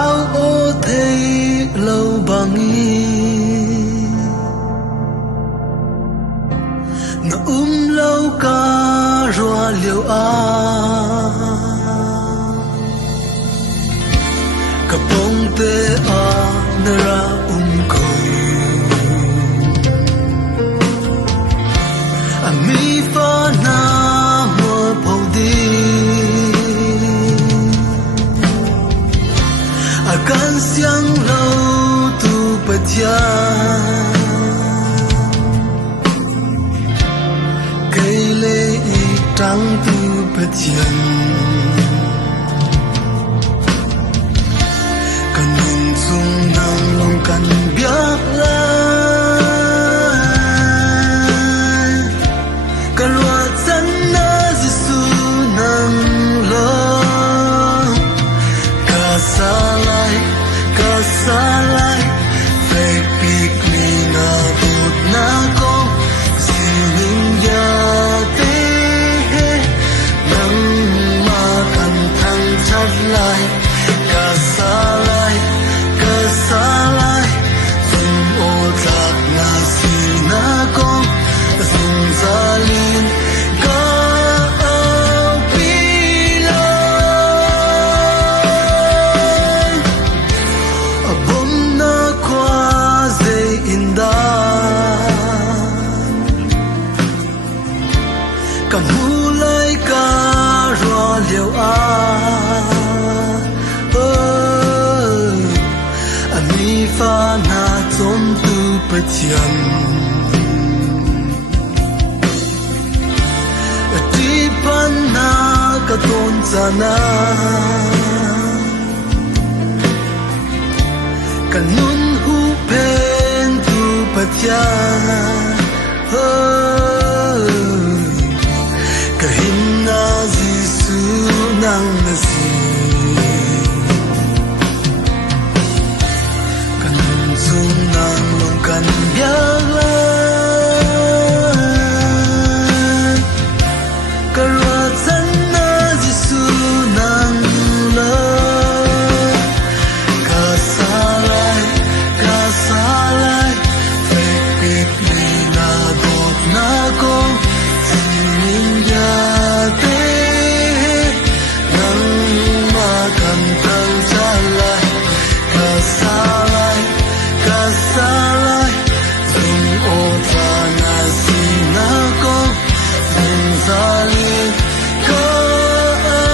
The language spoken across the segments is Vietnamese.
áo ô thấy lâu bangi na lâu ca rùa liều kapong te nara koi ami fa na mo podi akan siang lâu tu patia cây lê trắng tu patia kan biak lai kaluat sana Yesu nang lo kasalai fake pik ni na but na ko sining ya te nang makan thang chat lai kasalai zum o tak na sina kong zum zalin ka au pilay abom na kwa ze indan kamulay ka rua liao fa na zum tu patiam ti pan na ka ton sana kanun hu pen tu patiam kahin na Yesu nang nasi dung nang long kan biak lai karuat sana Yesu nang lo kasalai fake ni na dot na ko sining ya te nang makan tang salai kasalai zum o na sina ko zum zalin ka au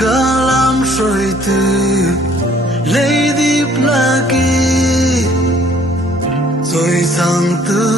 kalam soi tu lady plaki soi sang tu